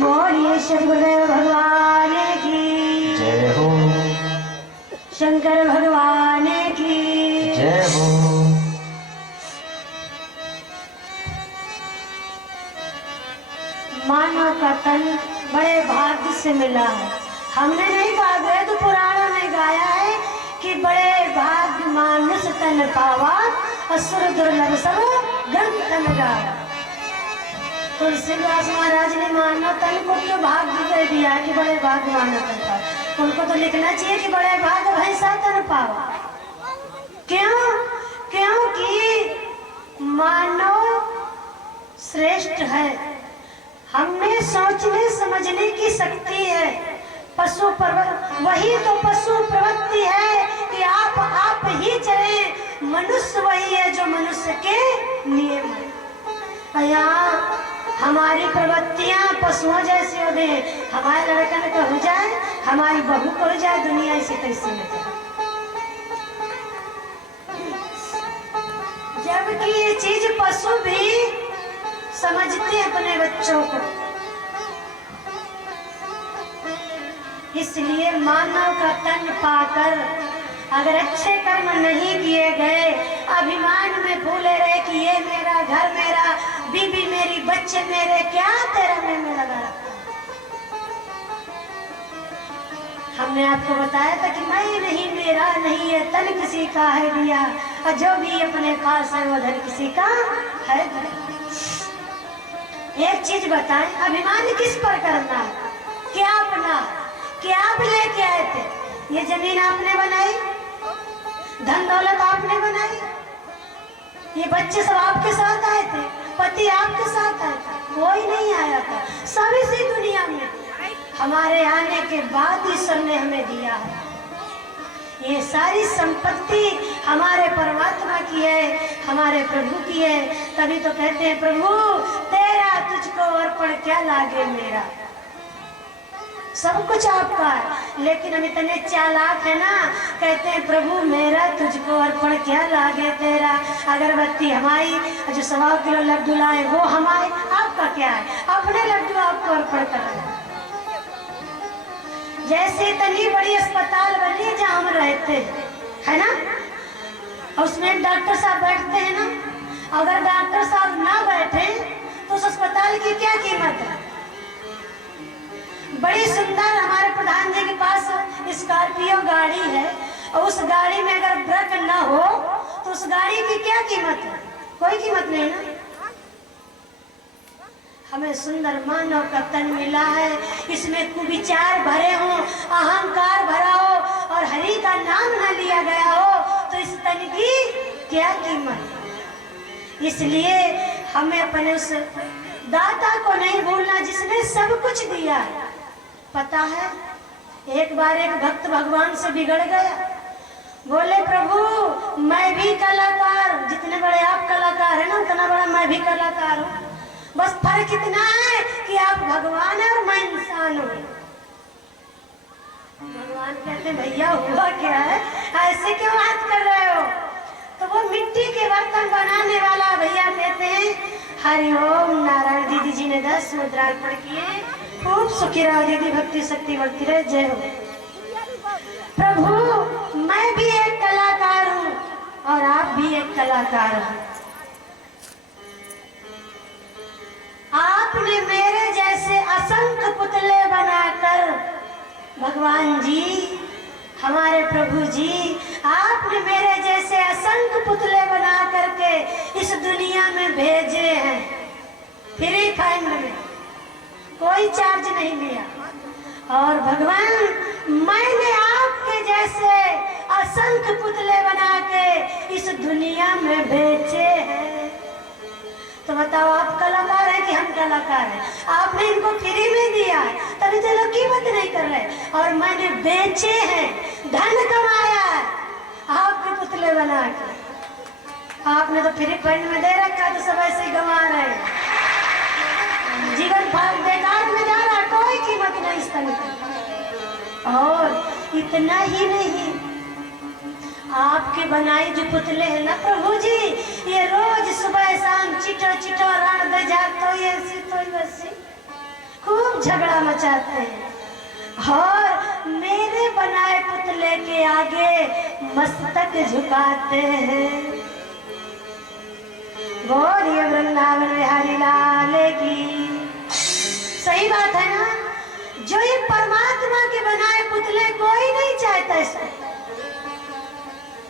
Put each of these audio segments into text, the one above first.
बोलिए शंकर भगवान की जय हो, शंकर भगवान की जय हो। मानव का तन बड़े भाग्य से मिला है। हमने नहीं कहा, वेद पुराणों में गाया है कि बड़े भाग्य मानुष तन पावा, असुर दुर्लभ सब ग्रंथ तन गाया। तुलसीदास महाराज ने मानव तन को क्यों भाग्य दे दिया कि बड़े भाग्य मानव तन पावा? उनको तो लिखना चाहिए कि बड़े भाग्य भैंसा तन पावा। क्यों? क्योंकि मानव श्रेष्ठ है, हमें सोचने समझने की शक्ति है। पशु प्रवृत्ति, वही तो पशु प्रवृत्ति है कि आप ही चले। मनुष्य वही है जो मनुष्य के नियम है। यहाँ हमारी प्रवृत्तियां पशुओं जैसी हो गई। हमारे लड़का को हो जाए, हमारी बहू को हो जाए, दुनिया इसी तैसे में जाए। जबकि ये चीज पशु भी समझते हैं अपने बच्चों को। इसलिए मानव का तन पाकर अगर अच्छे कर्म नहीं किए गए, अभिमान में भूले रहे कि ये मेरा घर, मेरा बीबी मेरी, बच्चे मेरे, क्या तेरा में लगा रखा। हमने आपको बताया था कि मैं नहीं, मेरा नहीं, ये तन किसी का है दिया, और जो भी अपने पास है वो धन किसी का है। एक चीज बताएं, अभिमान किस पर करना है? क्या अपना, क्या आप लेके आए थे? ये जमीन आपने बनाई, धन दौलत आपने बनाई, ये बच्चे सब आपके साथ आए थे, पति आपके साथ आया था? कोई नहीं आया था। सब इसी दुनिया में हमारे आने के बाद ईश्वर ने हमें दिया है। ये सारी संपत्ति हमारे परमात्मा की है, हमारे प्रभु की है। तभी तो कहते हैं, प्रभु तेरा तुझको अर्पण क्या लागे मेरा। सब कुछ आपका है, लेकिन हम इतने चालाक है ना, कहते हैं प्रभु मेरा तुझको अर्पण क्या लागे तेरा। अगरबत्ती हमारी, जो 1.25 किलो लड्डू लाए वो हमारे, आपका क्या है? अपने लड्डू आपको अर्पण कर रहे हैं। जैसे इतनी बड़ी अस्पताल बनी जहाँ हम रहते है ना, उसमें डॉक्टर साहब बैठते हैं ना। अगर डॉक्टर साहब ना बैठे तो उस अस्पताल की क्या कीमत है? बड़ी सुंदर हमारे प्रधान जी के पास स्कॉर्पियो गाड़ी है, और उस गाड़ी में अगर ब्रेक न हो तो उस गाड़ी की क्या कीमत है? कोई कीमत नहीं ना। हमें सुंदर मानव का तन मिला है, इसमें कुविचार भरे हो, अहंकार भरा हो, और हरि का नाम न लिया गया हो तो इस तन की क्या कीमत? इसलिए हमें अपने उस दाता को नहीं भूलना जिसने सब कुछ दिया है। पता है, एक बार एक भक्त भगवान से बिगड़ गया, बोले प्रभु मैं भी कलाकार, जितने बड़े आप कलाकार है ना उतना बड़ा मैं भी कलाकार हूँ, बस फर्क इतना है कि आप भगवान है और मैं इंसान हूँ। भगवान कहते भैया हुआ क्या है, ऐसे क्यों बात कर रहे हो? तो वो मिट्टी के बर्तन बनाने वाला भैया कहते हैं हरिओम नारायण। दीदी जी ने 10 मुद्रार्पण किए। खूब सुखी रहो दीदी, भक्ति शक्ति बढ़ती रहे, जय हो। प्रभु मैं भी एक कलाकार हूँ और आप भी एक कलाकार हो। आपने मेरे जैसे असंख्य पुतले बनाकर, भगवान जी हमारे प्रभु जी, आपने मेरे जैसे असंख्य पुतले बना करके इस दुनिया में भेजे हैं, फ्री फाइंड में, कोई चार्ज नहीं लिया। और भगवान मैंने आपके जैसे असंख्य पुतले बना के इस दुनिया में भेजे हैं। तो बताओ आप कलाकार है कि हम कलाकार हैं? आपने इनको फ्री में दिया है, तभी तो लोग कीमत नहीं कर रहे। और मैंने बेचे हैं, धन कमाया है आपके पुतले बना के। आपने तो फ्री फंड में दे रखा, तो सब ऐसे ही गंवा रहे हैं, जीवन बेकार में जा रहा, कोई कीमत नहीं इस तरह की। और इतना ही नहीं, आपके बनाई जो पुतले हैं ना प्रभु जी, ये रोज सुबह शाम चिटो चिटो रण दे जातो, ये ऐसी तो वैसी खूब खूब झगड़ा मचाते हैं और मेरे बनाए पुतले के आगे मस्तक झुकाते हैं। बोलिए वृंदावन बिहारी लाल की। सही बात है ना? जो ये परमात्मा के बनाए पुतले कोई नहीं चाहता, इसको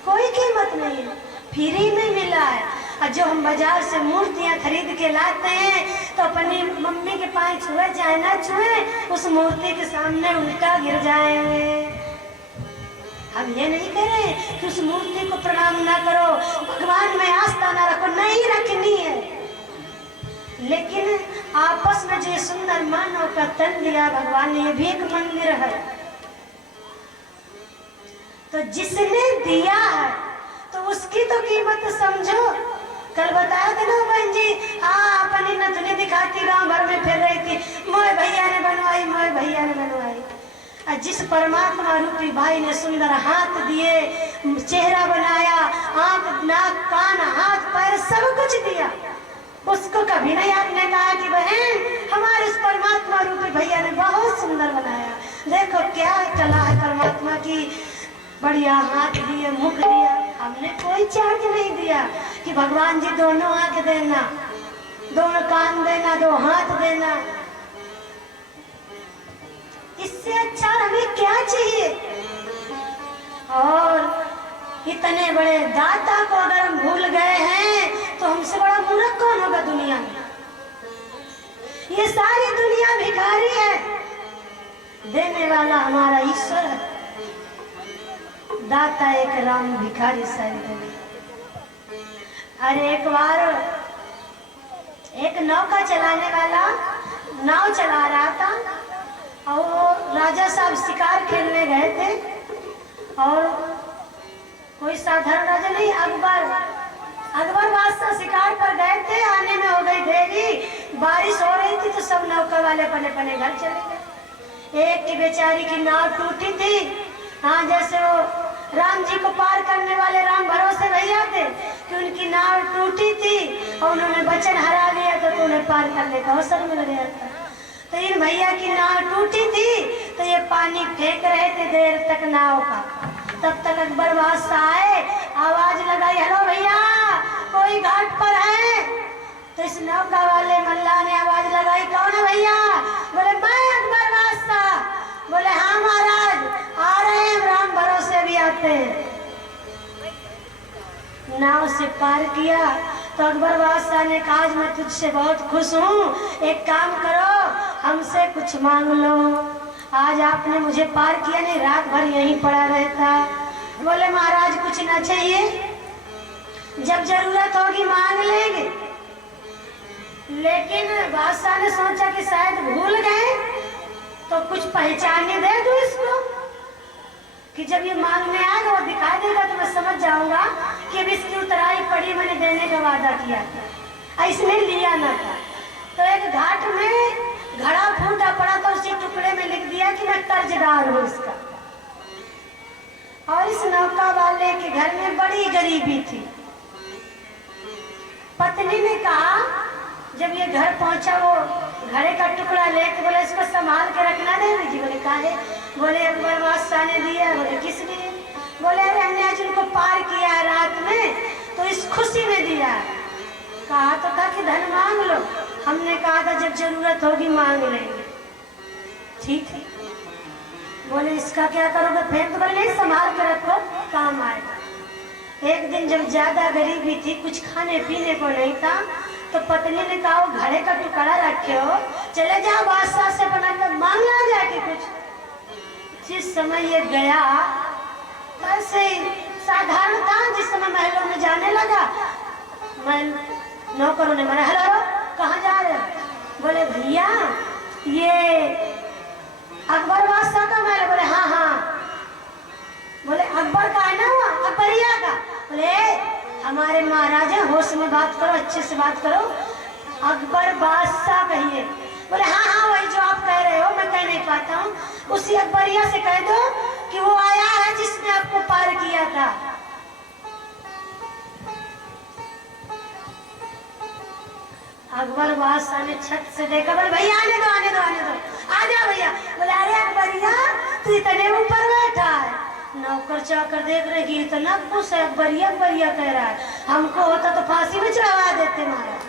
कोई कीमत नहीं है, फ्री में मिला है। और जो हम बाजार से मूर्तियां खरीद के लाते हैं तो अपनी मम्मी के पाँव छुए चाहे ना छुए, उस मूर्ति के सामने उल्टा गिर जाएंगे। हम ये नहीं करें कि उस मूर्ति को प्रणाम ना करो, भगवान में आस्था ना रखो, नहीं रखनी है। लेकिन आपस में जो सुंदर मानव का तन दिया भगवान ने, ये भी एक मंदिर है। तो जिसने दिया है तो उसकी तो कीमत समझो। कल बताया था ना बहन जी, हाँ अपनी नथुनी दिखाती गांव भर में फिर रही थी, मोए भैया ने बनवाई, मोए भैया ने बनवाई। और जिस परमात्मा रूपी भाई ने सुंदर हाथ दिए, चेहरा बनाया, आंख नाक कान हाथ पैर सब कुछ दिया, उसको कभी नहीं आपने कहा कि बहन हमारे इस परमात्मा रूपी भैया ने बहुत सुंदर बनाया, देखो क्या कला है परमात्मा की, बढ़िया हाथ दिए, मुख दिया। हमने कोई चार्ज नहीं दिया कि भगवान जी दोनों आंख देना, दोनों कान देना, दो हाथ देना। इससे अच्छा हमें क्या चाहिए? और इतने बड़े दाता को अगर हम भूल गए हैं तो हमसे बड़ा मूर्ख कौन होगा दुनिया में? ये सारी दुनिया भिखारी है, देने वाला हमारा ईश्वर है। दाता एक राम, भिखारी सारी। अरे एक बार एक नौका चलाने वाला नाव चला रहा था और वो राजा साहब शिकार खेलने गए थे और कोई साधारण राजा नहीं, अकबर बादशाह शिकार पर गए थे। आने में हो गई देरी, बारिश हो रही थी तो सब नौका वाले अपने अपने घर चले गए। एक की बेचारी की नाव टूटी थी। हाँ, जैसे वो राम जी को पार करने वाले राम भरोसे भैया थे कि उनकी नाव टूटी थी और उन्होंने वचन हरा लिया था तो उन्हें पार करने का अवसर मिल गया था। तो इन भैया की नाव टूटी थी तो ये पानी फेंक रहे थे देर तक नाव का। तब तक अकबर बादशाह आए, आवाज लगाई, हेलो भैया कोई घाट पर है? तो इस नौका वाले मल्ला ने आवाज लगाई, कौन है भैया? बोले मैं अकबर बादशाह। बोले हाँ महाराज आ रहे हैं, राम भरोसे भी आते हैं। नाव से पार किया तो अकबर बादशाह ने कहा, आज मैं तुझसे बहुत खुश हूँ, एक काम करो हमसे कुछ मांग लो। आज आपने मुझे पार किया, नहीं रात भर यहीं पड़ा रहता। बोले महाराज कुछ ना चाहिए, जब जरूरत होगी मांग लेंगे। लेकिन बादशाह ने सोचा कि शायद भूल गए तो कुछ पहचाने दे दो इसको, कि जब ये मांगने आएगा वो दिखा देगा तो मैं समझ जाऊंगा कि अब इसकी उतराई पड़ी, मैंने देने का वादा किया था, इसने लिया ना था। तो एक घाट में घड़ा फूटा पड़ा था, उसी टुकड़े में लिख दिया कि मैं कर्जदार हूँ इसका। और इस नौका वाले के घर में बड़ी गरीबी थी। पत्नी ने कहा, जब ये घर पहुंचा वो घड़े का टुकड़ा लेके बोले इसको संभाल के रखना देवी जी। बोले काहे? बोले अकबर बादशाह ने दिया। बोले किस लिए? बोले अरे हमने आज उनको पार किया है रात में तो इस खुशी में दिया। कहा तो था कि धन मांग लो, हमने कहा था जब जरूरत होगी मांग लेंगे। ठीक है। बोले इसका क्या करोगे? फेंक? बोले नहीं संभाल के रखो, काम आएगा। एक दिन जब ज्यादा गरीबी थी, कुछ खाने पीने को नहीं था, तो पत्नी ने कहा वो घड़े का टुकड़ा रखे हो, चले जाओ बादशाह से बना कर मांग ला जाके कुछ। जिस समय ये गया ऐसे साधारण था, जिस समय महलों में जाने लगा, नौकरों ने मना, हेलो कहाँ जा रहे हो? बोले भैया ये अकबर बादशाह का महल। बोले हाँ हाँ। बोले अकबर का है ना? हुआ अकबरिया का। बोले हमारे महाराज है, होश में बात करो, अच्छे से बात करो, अकबर बादशाह कहिए। बोले हाँ हाँ वही जो आप कह रहे हो, मैं कह नहीं पाता हूँ, उसी अकबरिया से कह दो कि वो आया है जिसने आपको पार किया था। अकबर बादशाह ने छत से देखा, बोले भैया आने दो आने दो आने दो, आ जाओ भैया। बोले अरे अकबरिया तू इतने ऊपर बैठा है। नौकर चाकर देख रहे कि इतना खुश है, अकबरिया अकबरिया कह रहा है, हमको होता तो फांसी में चढ़वा देते महाराज।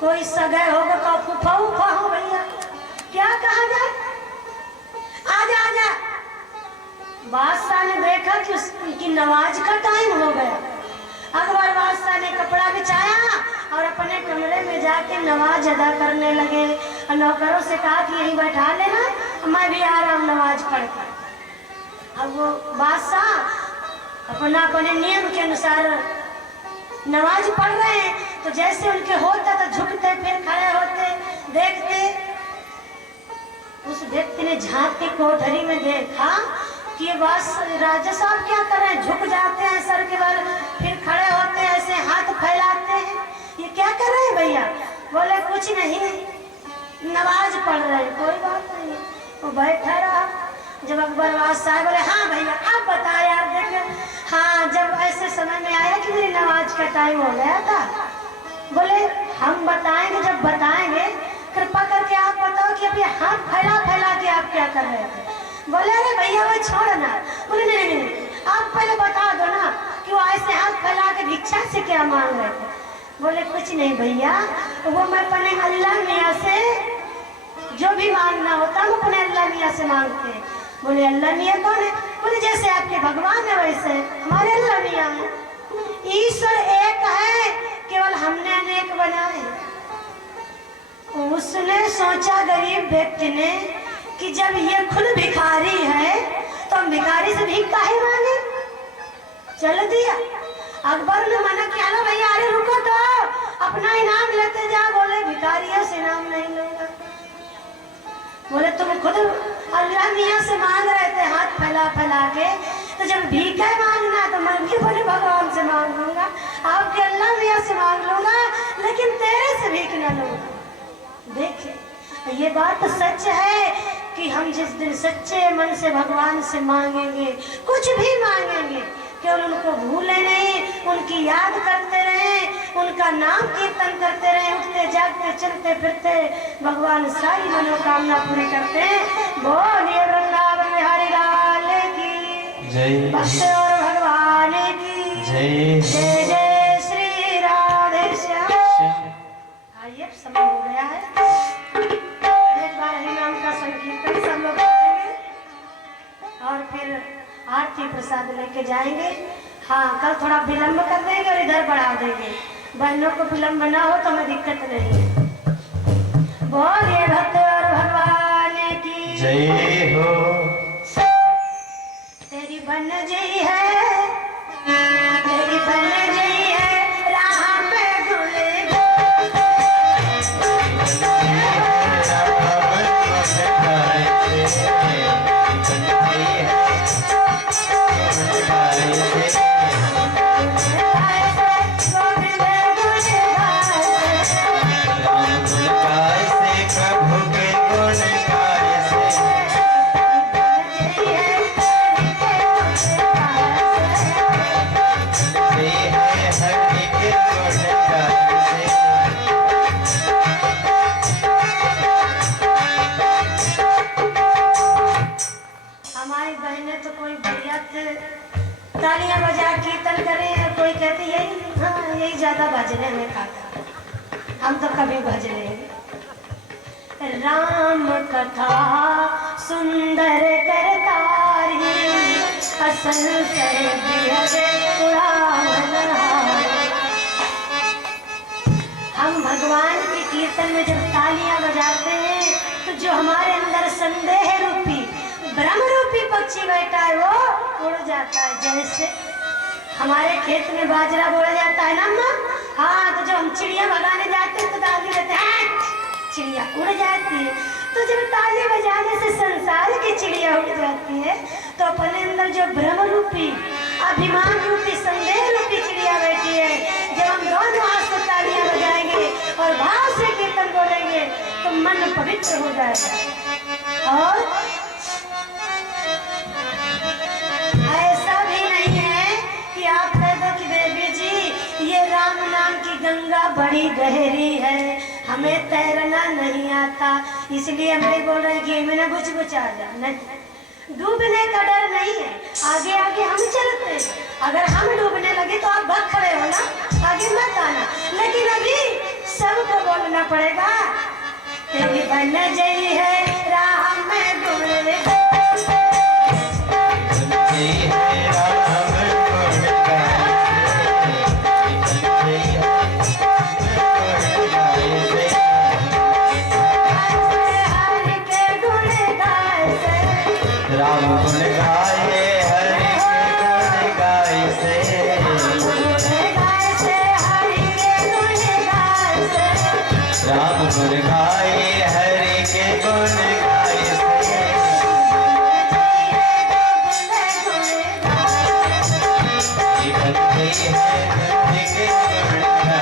कोई सगे होगा तो फूफा उफा हो भैया, क्या कहा जाए, आजा आजा। बादशाह ने देखा कि उसकी नमाज का टाइम हो गया। अकबर बादशाह ने कपड़ा बिछाया और अपने कमरे में जाके नमाज अदा करने लगे। और नौकरों से कहा कि यहीं बैठा लेना, मैं भी आ रहा हूँ नमाज पढ़कर। अब वो बादशाह अपना अपने नियम के अनुसार नमाज पढ़ रहे हैं, तो जैसे उनके होता तो झुकते फिर खड़े होते देखते। उस व्यक्ति ने झांक के कोठरी में देखा कि ये राजा साहब क्या कर रहे हैं, झुक जाते हैं सर के बल, फिर खड़े होते हैं ऐसे हाथ फैलाते हैं, ये क्या कर रहे हैं भैया। बोले कुछ नहीं, नमाज पढ़ रहे हैं। कोई बात नहीं, वो बैठा रहा। जब अकबर बादशाह बोले हाँ भैया आप बताए यार, देखे हाँ जब ऐसे समय में आया कि मेरी नमाज का टाइम हो गया था। बोले हम बताएंगे, जब बताएंगे कृपा करके आप बताओ कि अभी हाथ फैला फैला के आप क्या कर रहे थे। बोले अरे भैया वो छोड़ना। बोले नहीं नहीं आप पहले बता दो ना कि वो ऐसे हाथ फैला के भिक्षा से क्या मांग रहे थे। बोले कुछ नहीं भैया, वो मैं अपने अल्लाह मियाँ से जो भी मांगना होता है वो अपने अल्लाह मियाँ से मांगते हैं। बोले अल्लाह मियाँ कौन है। बोले जैसे आपके भगवान है वैसे हमारे अल्लाह मियाँ है। ईश्वर एक है, केवल हमने अनेक बनाए। उसने सोचा गरीब व्यक्ति ने कि जब ये खुद भिखारी है तो हम भिखारी से भीख काहे मांगे। चल दिया। अकबर ने मना किया, लो भैया अरे रुको तो अपना इनाम लेते जा। बोले भिखारियों से इनाम नहीं लूंगा। बोले तुम खुद अल्लाह मियाँ से मांग रहे थे हाथ फैला फैला के, तो जब भीख है मांगना तो मैं भी बड़े भगवान से मांग लूंगा, आपके अल्लाह मियाँ से मांग लूंगा, लेकिन तेरे से भीख न लूंगा। देखिए ये बात सच है कि हम जिस दिन सच्चे मन से भगवान से मांगेंगे, कुछ भी मांगेंगे, केवल उनको भूले नहीं, उनकी याद करते रहे, उनका नाम कीर्तन करते रहे, उठते जागते चलते फिरते भगवान सारी मनोकामना पूरी करते हैं। बोलिए वृंदावन बिहारी लाल की जय, भक्त और भगवान की जय। जय जय श्री राधे श्याम। आइए समय हो गया है, एक बार हरि नाम का संकीर्तन सब लोग करेंगे और फिर आरती प्रसाद लेके जाएंगे। हाँ कल थोड़ा विलम्ब कर देंगे और इधर बढ़ा देंगे, बहनों को विलम्ब ना हो तो हमें दिक्कत नहीं है। बोलिए भक्त और भगवान की जय हो। तेरी बन जय है, तेरी बन जय है, राह पे गुले तालियां बजा कीर्तन करें, कोई कहती यही हाँ यही ज्यादा भजने में खाता, हम तो कभी भजने। राम कथा सुंदर करतारी, असल हम भगवान के कीर्तन में जब तालियां बजाते हैं तो जो हमारे अंदर संदेह रूपी ब्रह्म रूपी पक्षी बैठा है वो उड़ जाता है। जैसे हमारे खेत में बाजरा बोया जाता है ना अम्मा, हाँ तो जब हम चिड़िया भगाने जाते हैं तो ताली देते हैं, चिड़िया उड़ जाती है। तो जब ताली बजाने से संसार की चिड़िया उड़ जाती है तो अपने अंदर जो ब्रह्म रूपी अभिमान रूपी संदेह रूपी चिड़िया बैठी है, जब हम दोनों हाथ से तालियां बजाएंगे और भाव से कीर्तन बोलेंगे तो मन पवित्र हो जाएगा। और ऐसा भी नहीं है कि आप कह दो कि देवी जी ये राम नाम की गंगा बड़ी गहरी है, हमें तैरना नहीं आता, इसलिए हम नहीं बोल रहे कि हमें ना बुच आ जा। नहीं, डूबने का डर नहीं है, आगे आगे हम चलते हैं। अगर हम डूबने लगे तो आप भाग खड़े हो ना, आगे मत आना। लेकिन अभी सबको बोलना पड़ेगा, तेरी बन जई है राह में गुण गाए। राम गुण गाए हरि के गुण गाए से, राम गुण गाए से हरि के गुण गाए से, राम गुण गाए हरि के गुण गाए से। जीवन गई है हरि के गुण गाए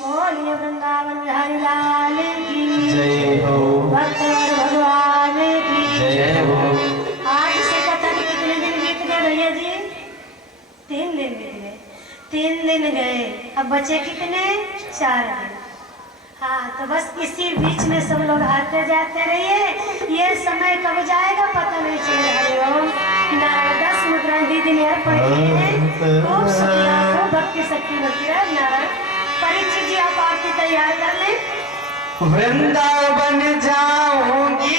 बोलिए वृंदावन बिहारी लाल की जय हो। अब बचे कितने? 4 दिन। हाँ, तो बस इसी बीच में सब लोग आते जाते रहिए। ये समय कब जाएगा पता नहीं चलेगा। हरिओम नारायण। 10 मुद्रा दीदी ने अर्पण की है। खूब शुक्रिया, खूब भक्ति शक्ति भक्ति नारायण। परीक्षित जी आप आरती तैयार कर लें। वृंदावन जाऊंगी